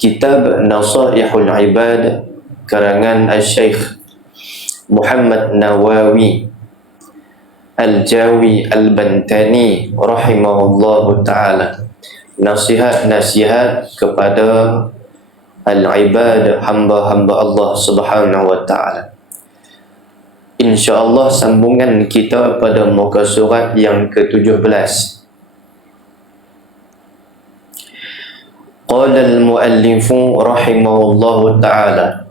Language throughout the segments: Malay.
Kitab Nasaihul Ibad karangan Al-Syeikh Muhammad Nawawi Al-Jawi Al-Bantani rahimahullahu ta'ala. Nasihat-nasihat kepada al-ibad, hamba-hamba Allah subhanahu wa ta'ala. InsyaAllah sambungan kita pada muka surat yang ke-17. Qala al-muallifu rahimahullahu ta'ala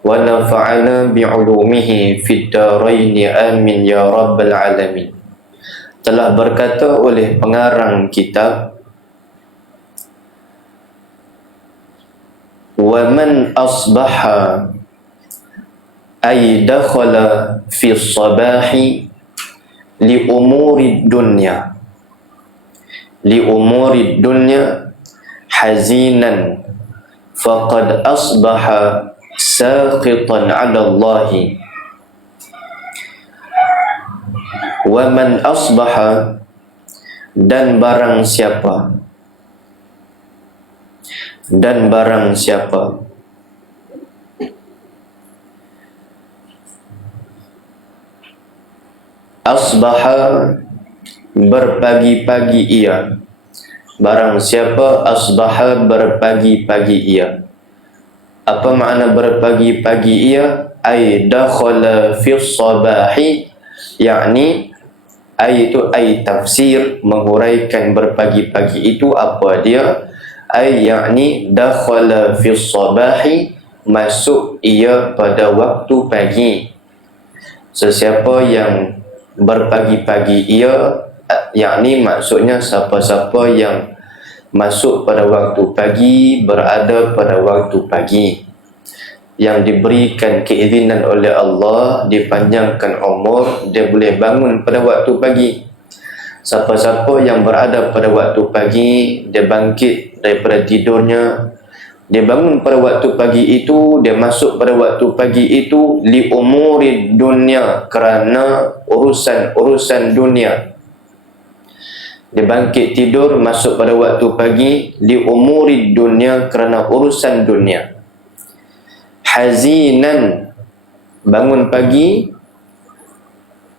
wa nafa'ana bi'ulumihi fid daraini amin ya rabbal alamin. Telah berkata oleh pengarang kitab, wa man asbaha ay dakhala fi sabahi li umuri dunya hazinan faqad asbaha saqitan 'ala Allah. Wa man asbaha, dan barang siapa asbaha, berpagi-pagi ia. Barang siapa asbaha, berpagi-pagi ia. Apa makna berpagi-pagi ia? Ay dakhala fi sabahi, yakni ay itu ay tafsir, menguraikan berpagi-pagi itu apa dia? Ay yakni dakhala fi sabahi, masuk ia pada waktu pagi. Sesiapa yang berpagi-pagi ia, yakni maksudnya siapa-siapa yang masuk pada waktu pagi, berada pada waktu pagi, yang diberikan keizinan oleh Allah, dipanjangkan umur, dia boleh bangun pada waktu pagi. Siapa-siapa yang berada pada waktu pagi, dia bangkit daripada tidurnya, dia bangun pada waktu pagi itu, dia masuk pada waktu pagi itu li umuri dunia, kerana urusan dunia. Dia bangkit tidur, masuk pada waktu pagi li umuri dunia, kerana urusan dunia. Hazinan, bangun pagi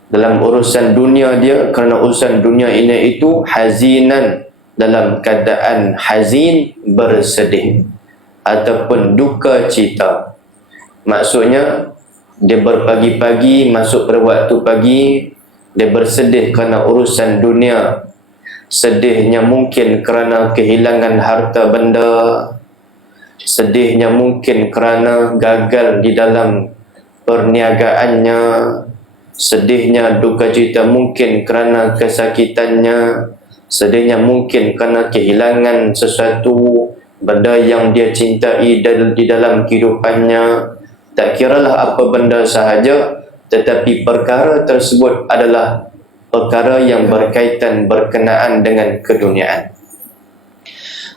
dalam urusan dunia dia, kerana urusan dunia ini itu hazinan, dalam keadaan hazin, bersedih ataupun duka cita. Maksudnya dia berpagi-pagi, masuk pada waktu pagi, dia bersedih kerana urusan dunia. Sedihnya mungkin kerana kehilangan harta benda, sedihnya mungkin kerana gagal di dalam perniagaannya, sedihnya duka cita mungkin kerana kesakitannya, sedihnya mungkin kerana kehilangan sesuatu benda yang dia cintai di dalam kehidupannya. Tak kiralah apa benda sahaja, tetapi perkara tersebut adalah perkara yang berkenaan dengan keduniaan.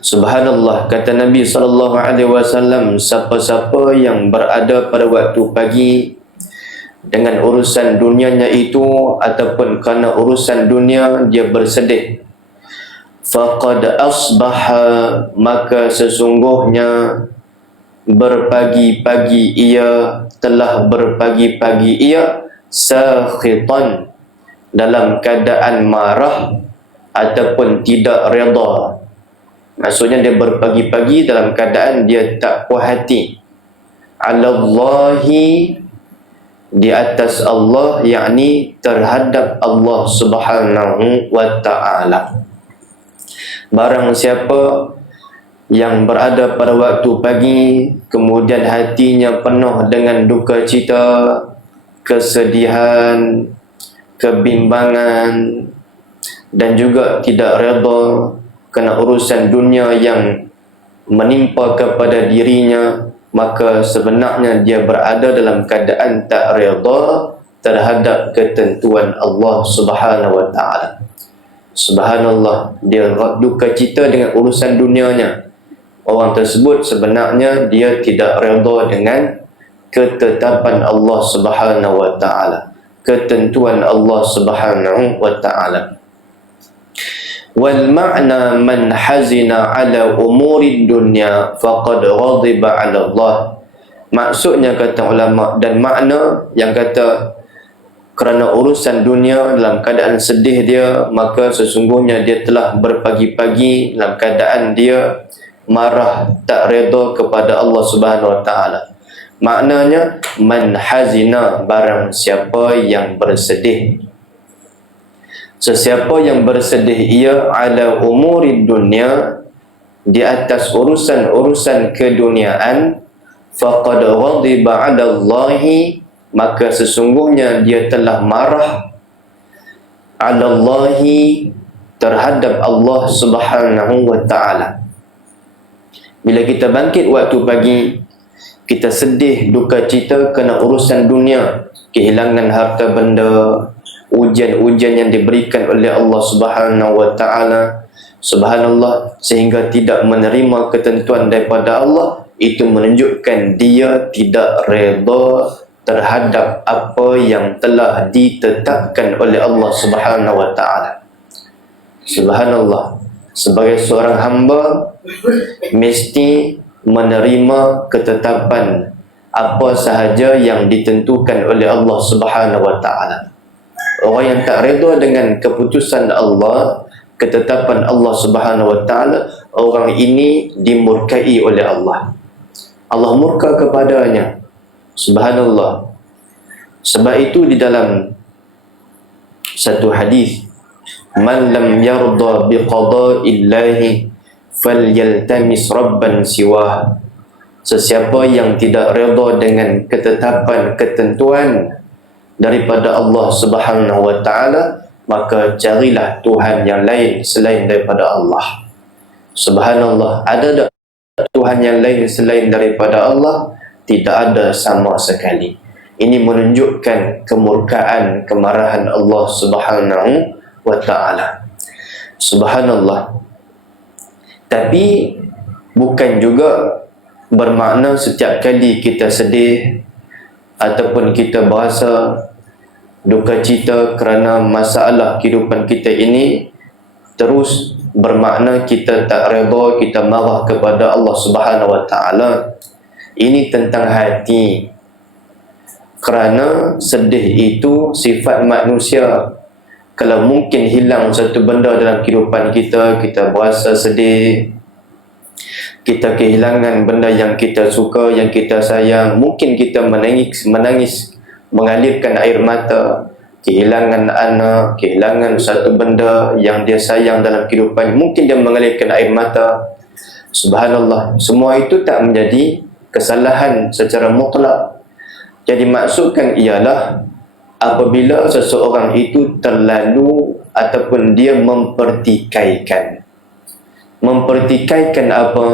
Subhanallah, kata Nabi SAW, siapa-siapa yang berada pada waktu pagi dengan urusan dunianya itu, ataupun kerana urusan dunia dia bersedih, faqad asbaha, maka sesungguhnya berpagi-pagi ia, telah berpagi-pagi ia, sakhitan, dalam keadaan marah ataupun tidak redha. Maksudnya dia berpagi-pagi dalam keadaan dia tak puas hati. Alallahi, di atas Allah, yakni terhadap Allah subhanahu wa ta'ala. Barang siapa yang berada pada waktu pagi, kemudian hatinya penuh dengan duka cita, kesedihan, kebimbangan, dan juga tidak redha kerana urusan dunia yang menimpa kepada dirinya, maka sebenarnya dia berada dalam keadaan tak redha terhadap ketentuan Allah subhanahu wa ta'ala. Subhanallah, dia duka cita dengan urusan dunianya. Orang tersebut sebenarnya dia tidak redha dengan ketetapan Allah subhanahu wa ta'ala, ketentuan Allah subhanahu wa ta'ala. Wal ma'na man hazina ala umuri dunya faqad ghadiba ala Allah. Maksudnya kata ulama, dan makna yang kata kerana urusan dunia dalam keadaan sedih dia, maka sesungguhnya dia telah berpagi-pagi dalam keadaan dia marah, tak redha kepada Allah Subhanahu Wa Taala. Maknanya man hazina, barang siapa yang bersedih. Sesiapa yang bersedih ia ala umuri dunia, di atas urusan-urusan keduniaan, faqad ghadiba 'ala Allahi, maka sesungguhnya dia telah marah 'ala Allahi, terhadap Allah Subhanahu wa taala. Bila kita bangkit waktu pagi, kita sedih, duka cita kerana urusan dunia, kehilangan harta benda, ujian-ujian yang diberikan oleh Allah Subhanahu wa taala, subhanallah, sehingga tidak menerima ketentuan daripada Allah, itu menunjukkan dia tidak redha terhadap apa yang telah ditetapkan oleh Allah Subhanahu wa taala. Subhanallah, sebagai seorang hamba mesti menerima ketetapan apa sahaja yang ditentukan oleh Allah Subhanahu wa taala. Orang yang tak redha dengan keputusan Allah, ketetapan Allah Subhanahu wa taala, orang ini dimurkai oleh Allah. Allah murka kepadanya. Subhanallah. Sebab itu di dalam satu hadis, man lam yarda biqada'illahi falyaltamis rabban siwah. Sesiapa yang tidak redha dengan ketetapan ketentuan daripada Allah Subhanahu wa taala, maka carilah Tuhan yang lain selain daripada Allah. Subhanallah, ada tak Tuhan yang lain selain daripada Allah? Tidak ada sama sekali. Ini menunjukkan kemurkaan, kemarahan Allah Subhanahu wa taala. Subhanallah. Tapi bukan juga bermakna setiap kali kita sedih ataupun kita berasa duka cita kerana masalah kehidupan kita ini, terus bermakna kita tak redha, kita marah kepada Allah Subhanahu wa taala. Ini tentang hati. Kerana sedih itu sifat manusia. Kalau mungkin hilang satu benda dalam kehidupan kita, kita berasa sedih, kita kehilangan benda yang kita suka, yang kita sayang, mungkin kita menangis, mengalirkan air mata, kehilangan anak, kehilangan satu benda yang dia sayang dalam kehidupan, mungkin dia mengalirkan air mata. Subhanallah, semua itu tak menjadi kesalahan secara mutlak. Jadi maksudkan ialah apabila seseorang itu terlalu ataupun dia mempertikaikan apa?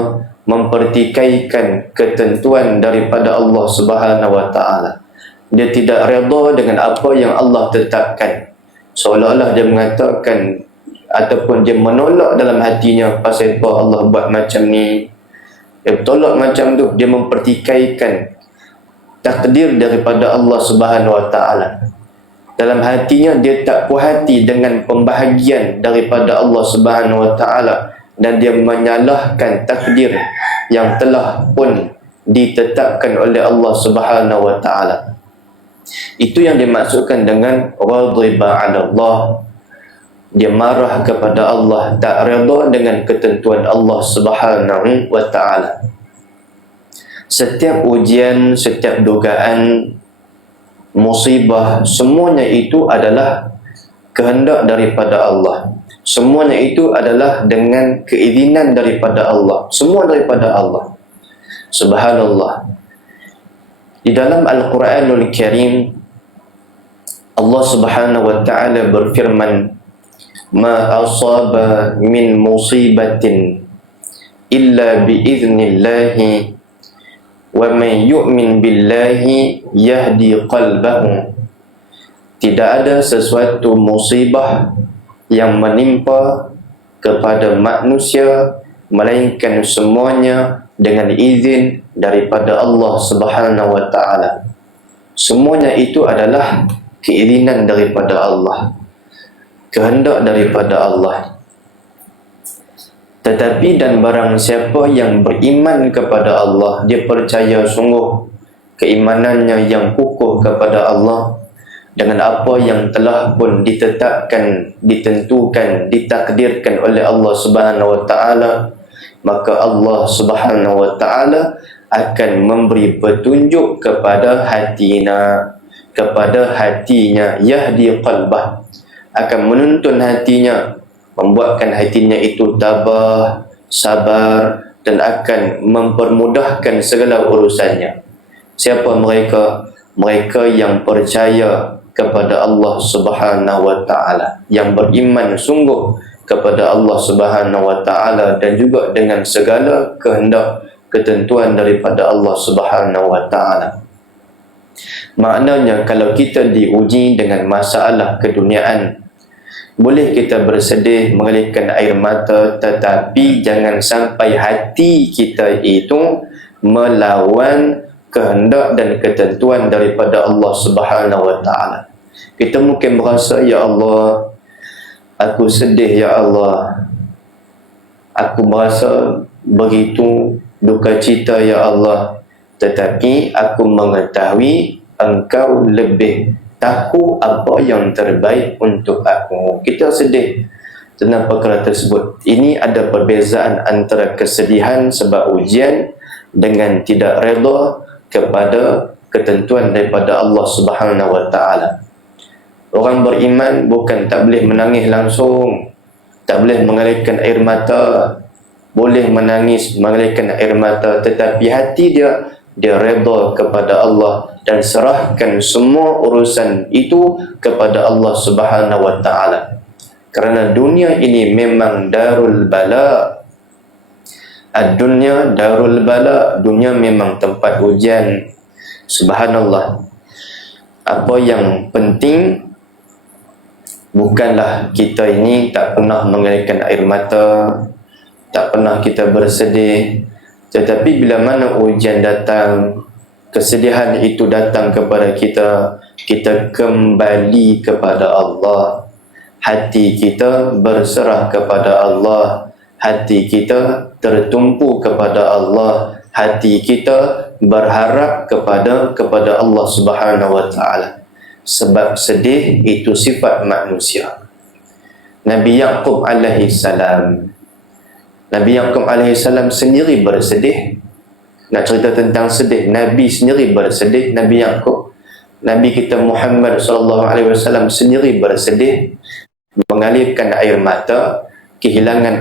Mempertikaikan ketentuan daripada Allah Subhanahu wa taala. Dia tidak redha dengan apa yang Allah tetapkan. Seolah-olah dia mengatakan ataupun dia menolak dalam hatinya, pasal apa Allah buat macam ni. Dia tolak macam tu, dia mempertikaikan takdir daripada Allah Subhanahu wa taala. Dalam hatinya dia tak puas hati dengan pembahagian daripada Allah Subhanahu wa taala, dan dia menyalahkan takdir yang telah pun ditetapkan oleh Allah Subhanahu wa taala. Itu yang dimaksudkan dengan ghadiba 'ala Allah. Dia marah kepada Allah, tak redha dengan ketentuan Allah Subhanahu wa taala. Setiap ujian, setiap dugaan, musibah, semuanya itu adalah kehendak daripada Allah. Semuanya itu adalah dengan keizinan daripada Allah. Semua daripada Allah. Subhanallah. Di dalam Al-Quranul Karim, Allah Subhanahu wa taala berfirman, "Ma asaba min musibatin illa biiznillahi wa man yu'min billahi yahdi qalbahu." Tidak ada sesuatu musibah yang menimpa kepada manusia melainkan semuanya dengan izin daripada Allah Subhanahu wa taala. Semuanya itu adalah keizinan daripada Allah, kehendak daripada Allah. Tetapi dan barang siapa yang beriman kepada Allah, dia percaya sungguh keimanannya yang kukuh kepada Allah dengan apa yang telah pun ditetapkan, ditentukan, ditakdirkan oleh Allah Subhanahu wa taala, maka Allah Subhanahu wa taala akan memberi petunjuk kepada hatinya, yahdi qalbah, akan menuntun hatinya, membuatkan hatinya itu tabah, sabar, dan akan mempermudahkan segala urusannya. Siapa mereka? Mereka yang percaya kepada Allah Subhanahu wa taala, yang beriman sungguh kepada Allah Subhanahu wa taala dan juga dengan segala kehendak ketentuan daripada Allah Subhanahu wa taala. Maknanya kalau kita diuji dengan masalah keduniaan, boleh kita bersedih, mengalirkan air mata, tetapi jangan sampai hati kita itu melawan kehendak dan ketentuan daripada Allah Subhanahu wa taala. Kita mungkin merasa, ya Allah, aku sedih, ya Allah, aku merasa begitu duka cita, ya Allah, tetapi aku mengetahui Engkau lebih tahu apa yang terbaik untuk aku. Kita sedih tentang perkara tersebut. Ini ada perbezaan antara kesedihan sebab ujian dengan tidak redha kepada ketentuan daripada Allah Subhanahu wa taala. Orang beriman bukan tak boleh menangis langsung, tak boleh mengalirkan air mata, boleh menangis, mengalirkan air mata, tetapi hati dia redha kepada Allah dan serahkan semua urusan itu kepada Allah Subhanahu wa taala. Kerana dunia ini memang darul bala. Ad-dunya darul bala, dunia memang tempat ujian. Subhanallah. Apa yang penting bukanlah kita ini tak pernah mengalirkan air mata, tak pernah kita bersedih, tetapi bila mana ujian datang, kesedihan itu datang kepada kita, kita kembali kepada Allah, hati kita berserah kepada Allah, hati kita tertumpu kepada Allah, hati kita berharap kepada Allah Subhanahu wa taala. Sebab sedih itu sifat manusia. Nabi Yaqub alaihi salam sendiri bersedih. Nak cerita tentang sedih, Nabi sendiri bersedih. Nabi Yaqub, Nabi kita Muhammad sallallahu alaihi wasallam sendiri bersedih, mengalirkan air mata kehilangan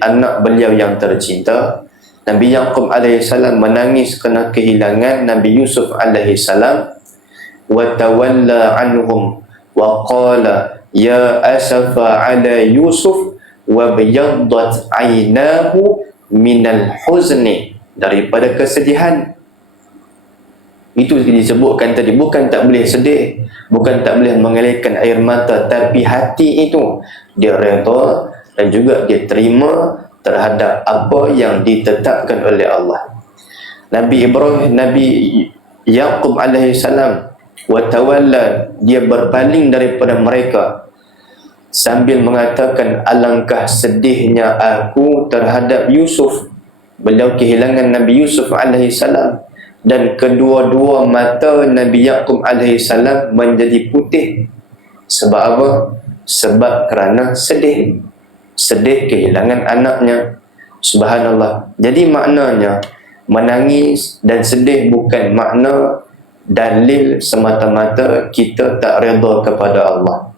anak beliau yang tercinta. Nabi Yaqub alaihi salam menangis kerana kehilangan Nabi Yusuf alaihi salam. Wa tawalla anhum wa qala ya asafa ala Yusuf wa biyaddat aynahu minal huzni, daripada kesedihan. Itu disebutkan tadi, bukan tak boleh sedih, bukan tak boleh mengalirkan air mata, tapi hati itu dia redha dan juga dia terima terhadap apa yang ditetapkan oleh Allah. Nabi Yaqub alaihi salam wa tawalla, dia berpaling daripada mereka sambil mengatakan, alangkah sedihnya aku terhadap Yusuf. Beliau kehilangan Nabi Yusuf alaihi salam dan kedua-dua mata Nabi Yaqub alaihi salam menjadi putih. Sebab apa? Sebab kerana sedih kehilangan anaknya. Subhanallah. Jadi maknanya menangis dan sedih bukan makna dalil semata-mata kita tak redha kepada Allah,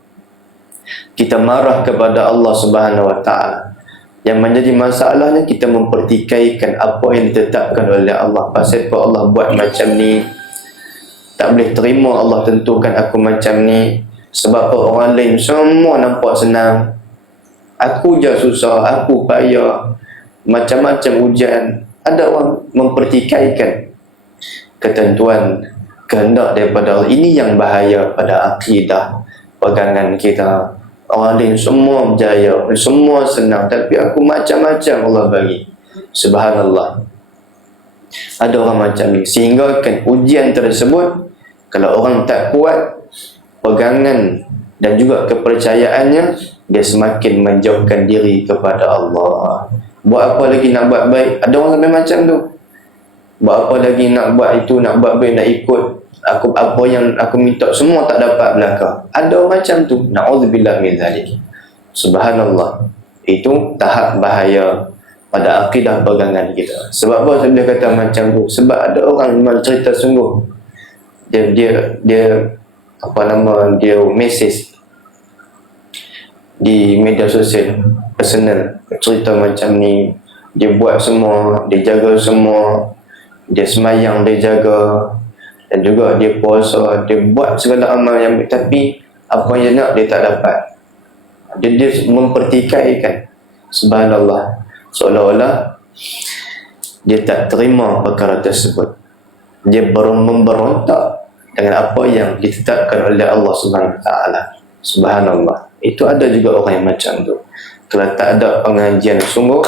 kita marah kepada Allah Subhanahu wa taala. Yang menjadi masalahnya kita mempertikaikan apa yang ditetapkan oleh Allah. Pasal apa Allah buat macam ni? Tak boleh terima Allah tentukan aku macam ni. Sebab orang lain semua nampak senang, aku je susah, aku payah, macam-macam ujian. Ada orang mempertikaikan ketentuan kehendak daripada Allah. Ini yang bahaya pada akidah pegangan kita. Orang lain semua berjaya, semua senang, tapi aku macam-macam Allah bagi. Subhanallah. Ada orang macam ni. Sehingga kan ujian tersebut, kalau orang tak kuat pegangan dan juga kepercayaannya, dia semakin menjauhkan diri kepada Allah. Buat apa lagi nak buat baik? Ada orang sampai macam tu. Buat apa lagi nak buat itu, nak buat baik, nak ikut aku, apa yang aku minta semua tak dapat belaka. Ada orang macam tu. Na'udzubillah min zalik. Subhanallah. Itu tahap bahaya pada akidah pegangan kita. Sebab apa saya boleh kata macam tu? Sebab ada orang memang cerita sungguh. Dia apa nama, dia message di media sosial personal, cerita macam ni. Dia buat semua, dia jaga semua, dia semayang, dia jaga, dan juga dia puasa, dia buat segala amal yang baik, tapi apa yang dia nak dia tak dapat. Dia mempertikaikan. Subhanallah. Seolah-olah dia tak terima perkara tersebut. Dia memberontak dengan apa yang ditetapkan oleh Allah Subhanahu Wa Taala. Subhanallah. Itu ada juga orang yang macam tu. Kalau tak ada pengajian sungguh,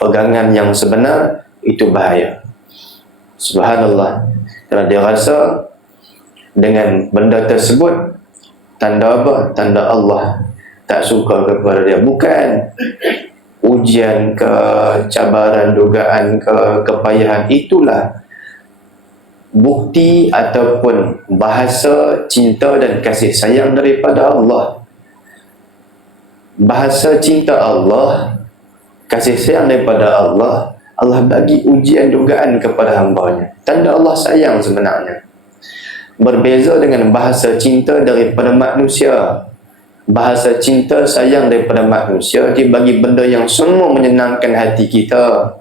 pegangan yang sebenar, itu bahaya. Subhanallah. Kerana dia rasa dengan benda tersebut, tanda apa? Tanda Allah tak suka kepada dia. Bukan ujian ke, cabaran, dugaan ke, kepayahan. Itulah bukti ataupun bahasa cinta dan kasih sayang daripada Allah. Bahasa cinta Allah, kasih sayang daripada Allah. Allah bagi ujian, dugaan kepada hamba-Nya. Tanda Allah sayang sebenarnya. Berbeza dengan bahasa cinta daripada manusia. Bahasa cinta sayang daripada manusia, dia bagi benda yang semua menyenangkan hati kita,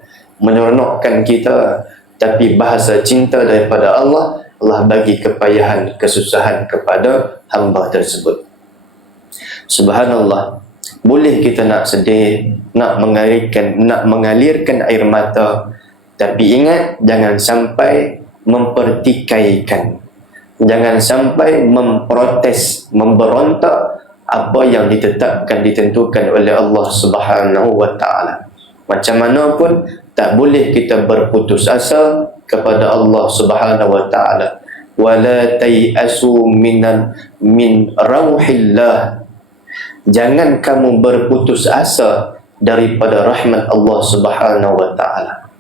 menyeronokkan kita. Tapi bahasa cinta daripada Allah, Allah bagi kepayahan, kesusahan kepada hamba tersebut. Subhanallah. Boleh kita nak sedih, nak mengalirkan air mata, tapi ingat, jangan sampai mempertikaikan, jangan sampai memprotes, memberontak apa yang ditetapkan, ditentukan oleh Allah Subhanahu Wa Taala. Macam mana pun tak boleh kita berputus asa kepada Allah Subhanahu Wa Taala. Wala tayasu min rauhillah. Jangan kamu berputus asa daripada rahmat Allah Subhanahu Wa Taala.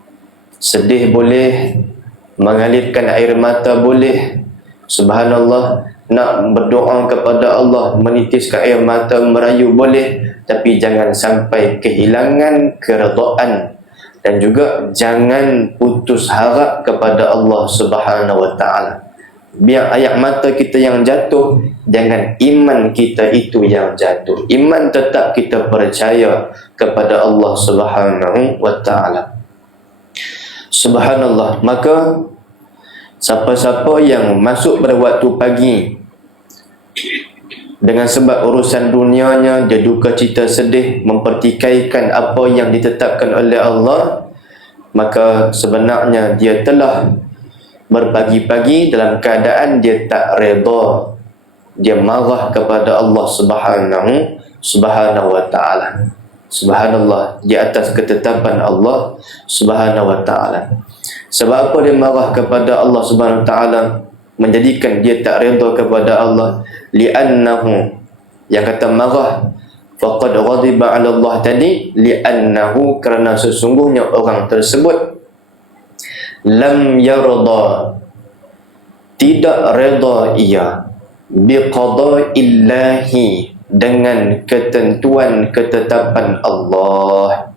Sedih boleh, mengalirkan air mata boleh. Subhanallah. Nak berdoa kepada Allah, menitiskan air mata, merayu boleh, tapi jangan sampai kehilangan keredaan, dan juga jangan putus harap kepada Allah Subhanahu Wa Taala. Biar air mata kita yang jatuh, jangan iman kita itu yang jatuh. Iman tetap kita percaya kepada Allah Subhanahu Wa Taala. Subhanallah. Maka siapa-siapa yang masuk pada waktu pagi dengan sebab urusan dunianya, dia duka cita sedih, mempertikaikan apa yang ditetapkan oleh Allah, maka sebenarnya dia telah berpagi-pagi dalam keadaan dia tak redha. Dia marah kepada Allah Subhanahu Wa Taala. Subhanallah. Di atas ketetapan Allah Subhanahu Wa Taala. Sebab apa dia marah kepada Allah Subhanahu Wa Taala, menjadikan dia tak redha kepada Allah? Li'annahu, yang kata marah, faqad ghadiba 'ala Allah tadi, li'annahu, kerana sesungguhnya orang tersebut lam yarda, tidak redha ia, biqada'illahi, dengan ketentuan ketetapan Allah.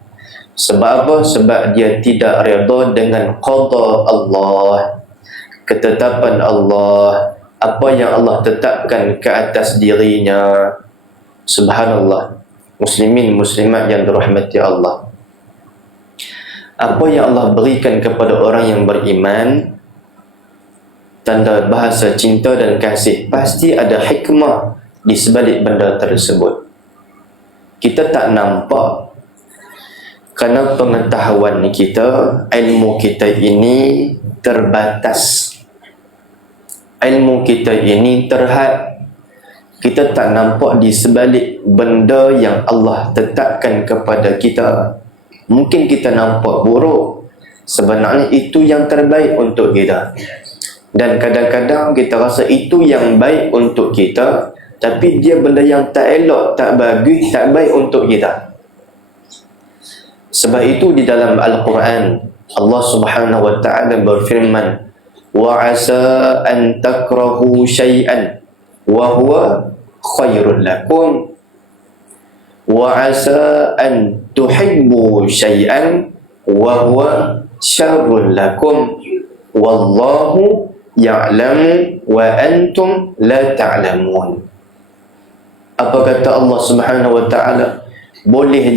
Sebab apa? Sebab dia tidak redha dengan qada Allah, ketetapan Allah, apa yang Allah tetapkan ke atas dirinya. Subhanallah. Muslimin, muslimat yang dirahmati Allah, apa yang Allah berikan kepada orang yang beriman, tanda bahasa cinta dan kasih, pasti ada hikmah di sebalik benda tersebut. Kita tak nampak, kerana pengetahuan kita, ilmu kita ini terbatas. Ilmu kita ini terhad. Kita tak nampak di sebalik benda yang Allah tetapkan kepada kita. Mungkin kita nampak buruk, sebenarnya itu yang terbaik untuk kita. Dan kadang-kadang kita rasa itu yang baik untuk kita, tapi dia benda yang tak elok, tak bagus, tak baik untuk kita. Sebab itu di dalam Al-Quran Allah Subhanahu wa taala berfirman, wa asa an takrahu syai'an wa huwa khairul lakum wa asa an tuhibbu syai'an wa huwa syarrul lakum wallahu ya'lamu wa antum la ta'lamun. Apa kata Allah Subhanahu wa taala? Boleh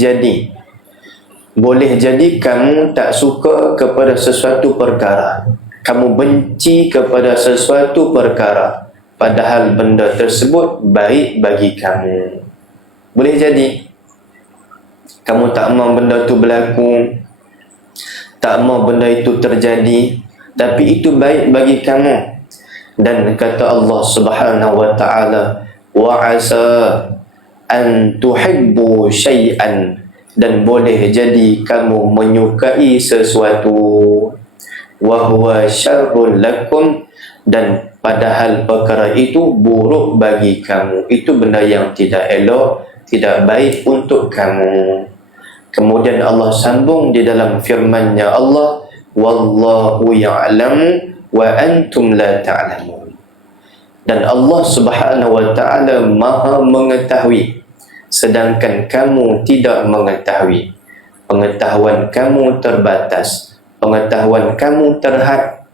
jadi kamu tak suka kepada sesuatu perkara, kamu benci kepada sesuatu perkara, padahal benda tersebut baik bagi kamu. Boleh jadi kamu tak mahu benda itu berlaku, tak mahu benda itu terjadi, tapi itu baik bagi kamu. Dan kata Allah Subhanahu wa taala, wa asa an tuhibbu syai'an, dan boleh jadi kamu menyukai sesuatu, wa huwa syarrul lakum, dan padahal perkara itu buruk bagi kamu, itu benda yang tidak elok, tidak baik untuk kamu. Kemudian Allah sambung di dalam firman-Nya Allah, wallahu ya'lamu wa antum la ta'lamun. Dan Allah Subhanahu wa taala Maha mengetahui sedangkan kamu tidak mengetahui. Pengetahuan kamu terbatas, pengetahuan kamu terhad,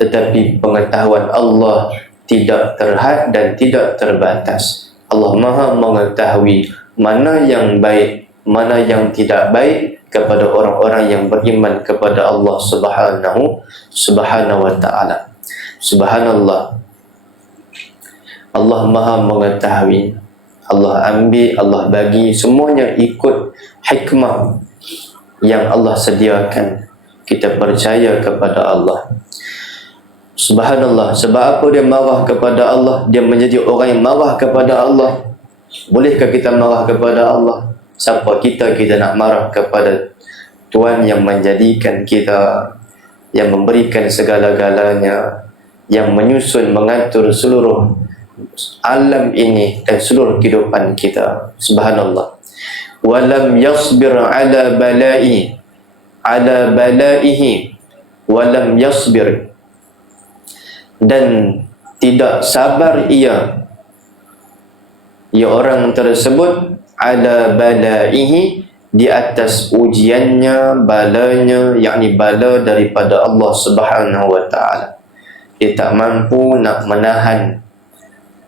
tetapi pengetahuan Allah tidak terhad dan tidak terbatas. Allah Maha mengetahui mana yang baik, mana yang tidak baik kepada orang-orang yang beriman kepada Allah Subhanahu wa taala. Subhanallah. Allah Maha mengetahui. Allah ambil, Allah bagi, semuanya ikut hikmah yang Allah sediakan. Kita percaya kepada Allah. Subhanallah. Sebab apa dia marah kepada Allah? Dia menjadi orang yang marah kepada Allah. Bolehkah kita marah kepada Allah? Siapa kita nak marah kepada Tuhan yang menjadikan kita, yang memberikan segala-galanya, yang menyusun, mengatur seluruh alam ini dan seluruh kehidupan kita. Subhanallah. Walam yasbir ala balaihi walam yasbir, dan tidak sabar ia orang tersebut ala balaihi, di atas ujiannya, balanya, yakni bala daripada Allah Subhanahu wa taala. Dia tak mampu nak menahan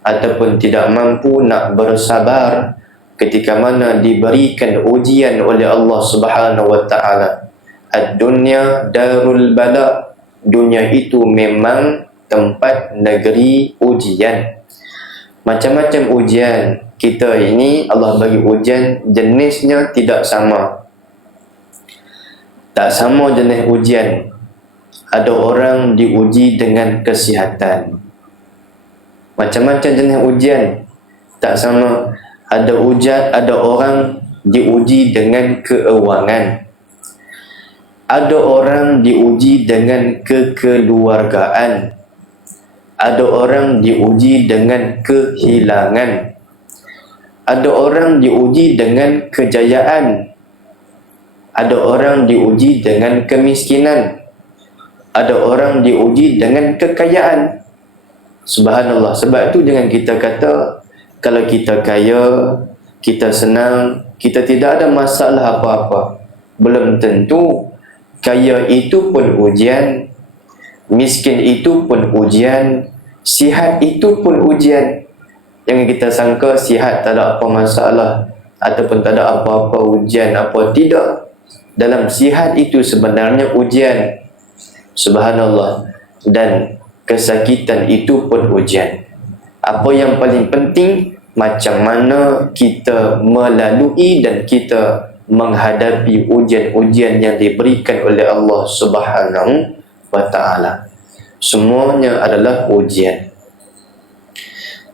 ataupun tidak mampu nak bersabar ketika mana diberikan ujian oleh Allah Subhanahu wa taala. Ad-dunya darul bala, dunia itu memang tempat negeri ujian. Macam-macam ujian kita ini, Allah bagi ujian, jenisnya tidak sama. Tak sama jenis ujian. Ada orang diuji dengan kesihatan, macam-macam jenis ujian, tak sama. Ada orang diuji dengan keuangan, ada orang diuji dengan kekeluargaan, ada orang diuji dengan kehilangan, ada orang diuji dengan kejayaan, ada orang diuji dengan kemiskinan, ada orang diuji dengan kekayaan. Subhanallah. Sebab itu jangan kita kata kalau kita kaya, kita senang, kita tidak ada masalah apa-apa. Belum tentu. Kaya itu pun ujian, miskin itu pun ujian, sihat itu pun ujian. Jangan kita sangka sihat tak ada apa masalah ataupun tak ada apa-apa ujian, apa tidak. Dalam sihat itu sebenarnya ujian. Subhanallah. Dan kesakitan itu pun ujian. Apa yang paling penting, macam mana kita melalui dan kita menghadapi ujian-ujian yang diberikan oleh Allah Subhanahu wa taala. Semuanya adalah ujian.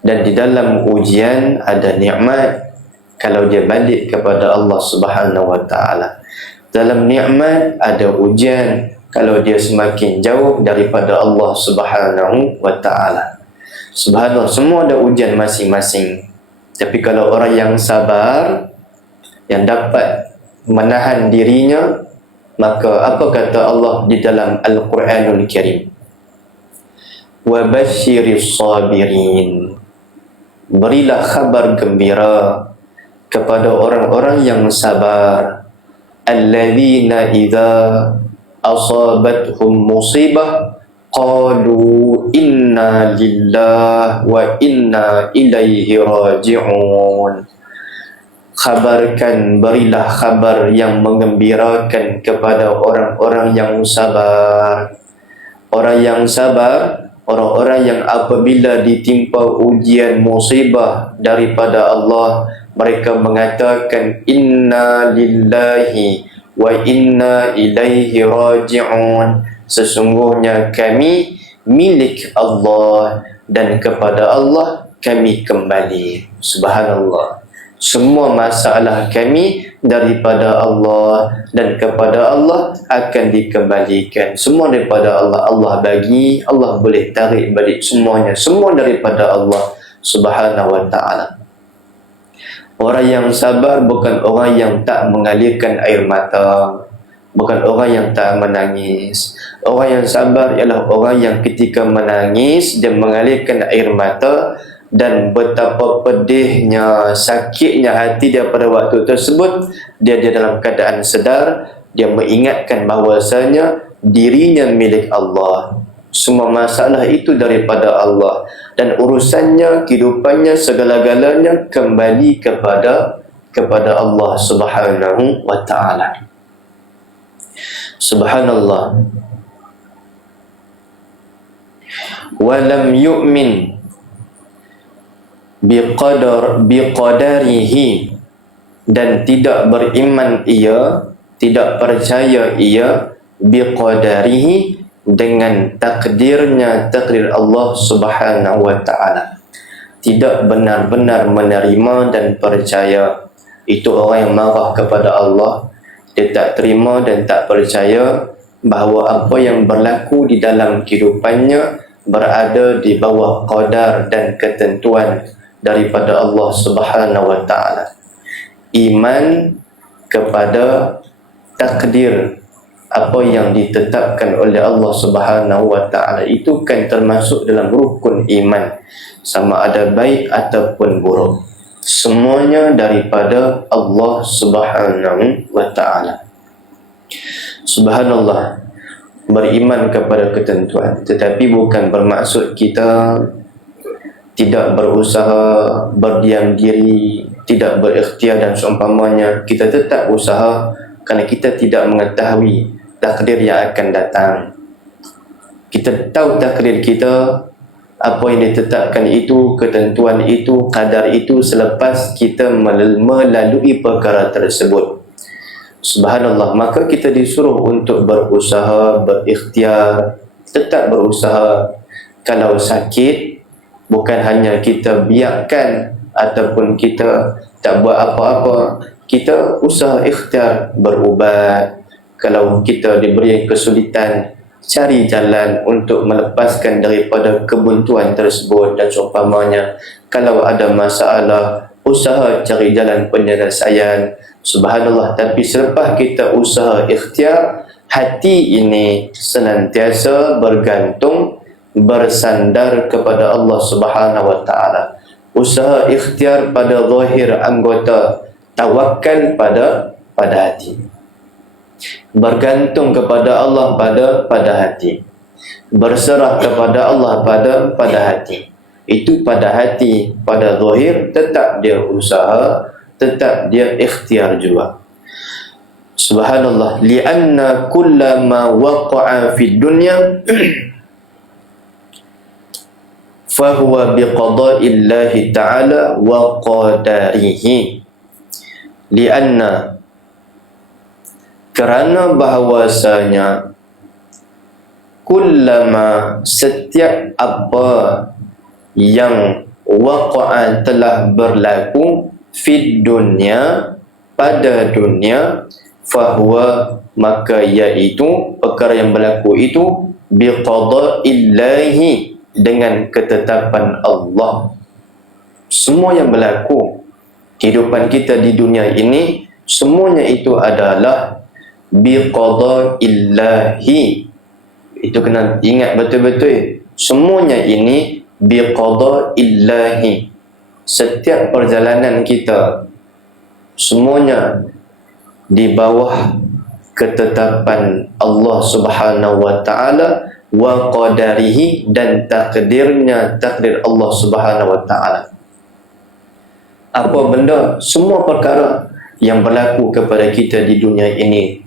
Dan di dalam ujian ada nikmat kalau dia balik kepada Allah Subhanahu wa taala. Dalam nikmat ada ujian kalau dia semakin jauh daripada Allah Subhanahu wa taala. Subhanallah, semua ada ujian masing-masing. Tapi kalau orang yang sabar, yang dapat menahan dirinya, maka apa kata Allah di dalam Al-Quranul Karim? Wa basyiris sabirin. Berilah kabar gembira kepada orang-orang yang sabar. Alladzina idza asabathum musibah qalu inna lillahi wa inna ilaihi raji'un. Khabarkan, berilah kabar yang menggembirakan kepada orang-orang yang sabar. Orang yang sabar, orang-orang yang apabila ditimpa ujian musibah daripada Allah, mereka mengatakan inna lillahi wa inna ilaihi raji'un. Sesungguhnya kami milik Allah dan kepada Allah kami kembali. Subhanallah. Semua masalah kami daripada Allah dan kepada Allah akan dikembalikan. Semua daripada Allah. Allah bagi, Allah boleh tarik balik semuanya. Semua daripada Allah Subhanahu wa ta'ala. Orang yang sabar bukan orang yang tak mengalirkan air mata, bukan orang yang tak menangis. Orang yang sabar ialah orang yang ketika menangis dia mengalirkan air mata, dan betapa pedihnya, sakitnya hati dia pada waktu tersebut, dia dalam keadaan sedar, dia mengingatkan bahawasanya dirinya milik Allah. Semua masalah itu daripada Allah, dan urusannya, kehidupannya, segala-galanya kembali kepada Allah Subhanahu wa ta'ala. Subhanallah. Walam yu'min biqadarihi, dan tidak beriman ia, tidak percaya ia, biqadarihi, dengan takdirnya, takdir Allah Subhanahu wa ta'ala. Tidak benar-benar menerima dan percaya. Itu orang yang marah kepada Allah. Dia tak terima dan tak percaya bahawa apa yang berlaku di dalam kehidupannya berada di bawah qadar dan ketentuan daripada Allah Subhanahu wa ta'ala. Iman kepada takdir apa yang ditetapkan oleh Allah Subhanahu wa ta'ala itu kan termasuk dalam rukun iman, sama ada baik ataupun buruk. Semuanya daripada Allah Subhanahu wa ta'ala. Subhanallah. Beriman kepada ketentuan, tetapi bukan bermaksud kita tidak berusaha, berdiam diri, tidak berikhtiar dan seumpamanya. Kita tetap usaha kerana kita tidak mengetahui takdir yang akan datang. Kita tahu takdir kita, apa yang ditetapkan itu, ketentuan itu, kadar itu selepas kita melalui perkara tersebut. Subhanallah. Maka kita disuruh untuk berusaha, berikhtiar, tetap berusaha. Kalau sakit, bukan hanya kita biarkan ataupun kita tak buat apa-apa. Kita usaha ikhtiar, berubat. Kalau kita diberi kesulitan, cari jalan untuk melepaskan daripada kebuntuan tersebut dan seumpamanya. Kalau ada masalah, usaha cari jalan penyelesaian. Subhanallah. Tapi selepas kita usaha ikhtiar, hati ini senantiasa bergantung, bersandar kepada Allah Subhanahu wa ta'ala. Usaha ikhtiar pada zahir anggota, tawakal pada hati. Bergantung kepada Allah pada hati. Berserah kepada Allah pada hati. Itu pada hati. Pada zahir tetap dia usaha, tetap dia ikhtiar juga. Subhanallah. Lianna kullama waqa'a fid dunya fahuwa biqada'illahi ta'ala wa qadarihi. Lianna, kerana bahawasanya, kullama, setiap apa yang waqa'a telah berlaku fid dunya, pada dunia, fahuwa, maka iaitu perkara yang berlaku itu biqada'illahi, dengan ketetapan Allah. Semua yang berlaku kehidupan kita di dunia ini semuanya itu adalah biqada'illahi. Itu kena ingat betul-betul. Semuanya ini biqada'illahi. Setiap perjalanan kita semuanya di bawah ketetapan Allah Subhanahu wa taala wa qadarihi, dan takdirnya, takdir Allah Subhanahu wa taala. Apa benda, semua perkara yang berlaku kepada kita di dunia ini,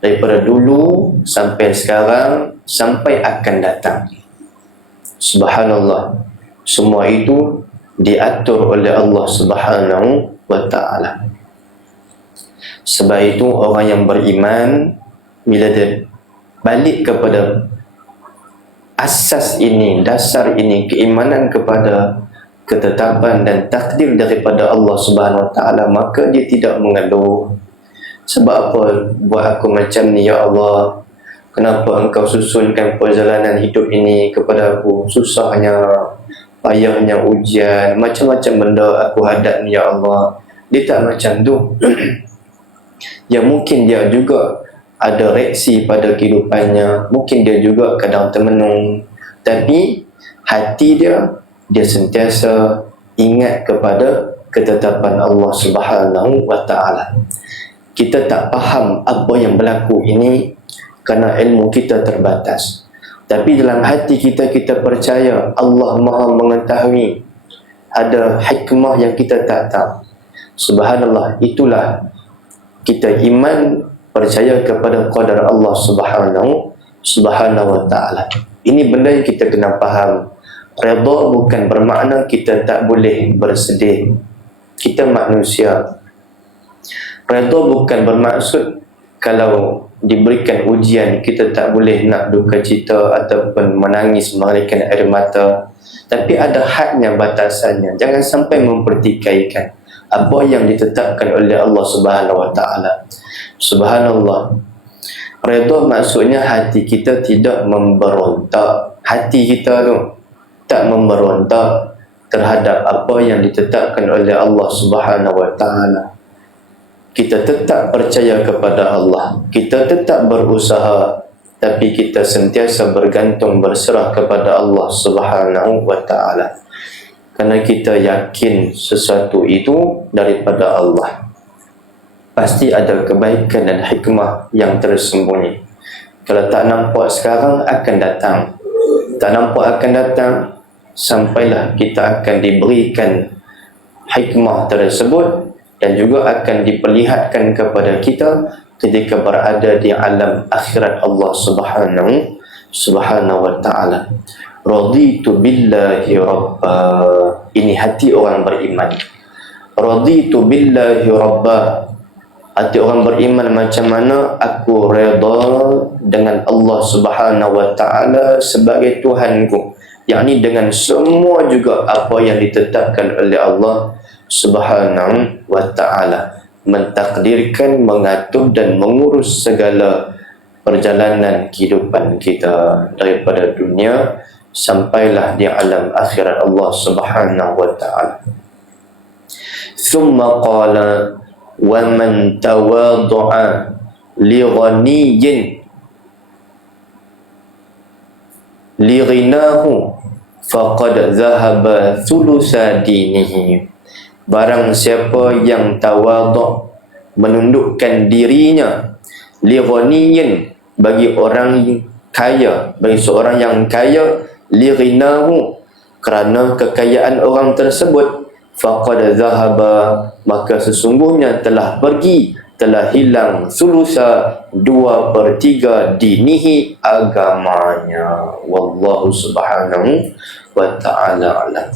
daripada dulu sampai sekarang sampai akan datang, subhanallah, semua itu diatur oleh Allah Subhanahu wa taala. Sebab itu orang yang beriman, bila dia balik kepada asas ini, dasar ini, keimanan kepada ketetapan dan takdir daripada Allah Subhanahu wa taala, maka dia tidak mengeluh. Sebab apa buat aku macam ni, ya Allah? Kenapa engkau susunkan perjalanan hidup ini kepada aku? Susahnya, payahnya ujian, macam-macam benda aku hadap ni, ya Allah. Dia tak macam tu. Ya, mungkin dia juga ada reaksi pada kehidupannya, mungkin dia juga kadang termenung, tapi hati dia sentiasa ingat kepada ketetapan Allah Subhanahu wa taala. Kita tak faham apa yang berlaku ini kerana ilmu kita terbatas, tapi dalam hati kita percaya Allah Maha mengetahui, ada hikmah yang kita tak tahu. Subhanallah, itulah kita iman, percaya kepada qadar Allah Subhanahu wa taala. Ini benda yang kita kena faham. Redha bukan bermakna kita tak boleh bersedih. Kita manusia. Redha bukan bermaksud kalau diberikan ujian kita tak boleh nak duka cita ataupun menangis mengalirkan air mata. Tapi ada hadnya, batasannya. Jangan sampai mempertikaikan apa yang ditetapkan oleh Allah Subhanahu wa taala. Subhanallah. Redha maksudnya hati kita tidak memberontak. Hati kita tu tak memberontak terhadap apa yang ditetapkan oleh Allah Subhanahu wa taala. Kita tetap percaya kepada Allah. Kita tetap berusaha, tapi kita sentiasa bergantung, berserah kepada Allah Subhanahu wa taala. Kerana kita yakin sesuatu itu daripada Allah. Pasti ada kebaikan dan hikmah yang tersembunyi. Kalau tak nampak sekarang, akan datang. Tak nampak akan datang, sampailah kita akan diberikan hikmah tersebut, dan juga akan diperlihatkan kepada kita ketika berada di alam akhirat Allah Subhanahu wa taala. Raditu billahi rabba. Ini hati orang beriman. Raditu billahi rabba. Hati orang beriman macam mana? Aku redha dengan Allah Subhanahu wa taala sebagai Tuhanku. Yakni dengan semua juga apa yang ditetapkan oleh Allah Subhanahu wa taala, mentakdirkan, mengatur dan mengurus segala perjalanan kehidupan kita daripada dunia sampailah di alam akhirat Allah Subhanahu wa taala. Thumma qala wa man tawaddu'a li ghaniyyin li ghinahu faqad dhahaba thulutsa dinihi. Barang siapa yang tawadhu', menundukkan dirinya, li ghaniyyin, bagi orang kaya, bagi seorang yang kaya, li ghinahu, kerana kekayaan orang tersebut, faqad dhahaba, maka sesungguhnya telah pergi, telah hilang, sulusa, 2/3 dinihi, agamanya. Wallahu subhanahu wa ta'ala alam.